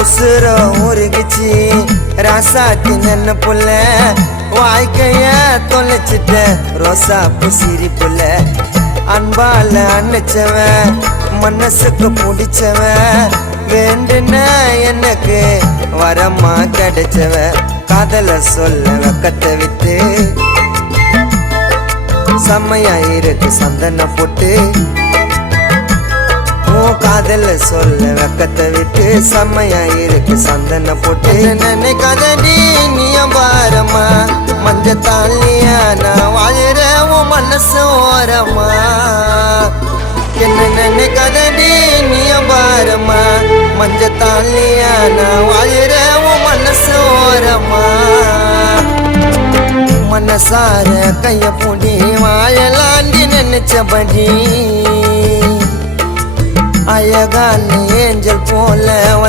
உசுர உருகிச்சு ராசாத்தி நன்ன புள்ள வாழ்க்கைய தொலைச்சிட்ட ரோசாப்பு சிரிப்புல அன்பால அன்னிச்சவன் மனசுக்கு பிடிச்சவன் வேண்டுன எனக்கு வரமா கிடைச்சவ காதல சொல்ல வெக்கத்தை விட்டு செம்மையா இருக்கு சந்தன போட்டு காதல சொல்ல வெக்கத்தை விட்டு செம்மையா இருக்கு சந்தன போட்டு நினைக்காதடி நீ பாரமா மஞ்ச தாலியா நான் வாழற உன் மனசு ஓரமா என்ன நினைக்காதடி நீ பாரமா மஞ்ச தாலியா நான் வாழற உன் மனசு ஓரமா மனசார கைய பூடி வாழலாண்டி நினைச்சபடி அழகான ஏஞ்சல் போல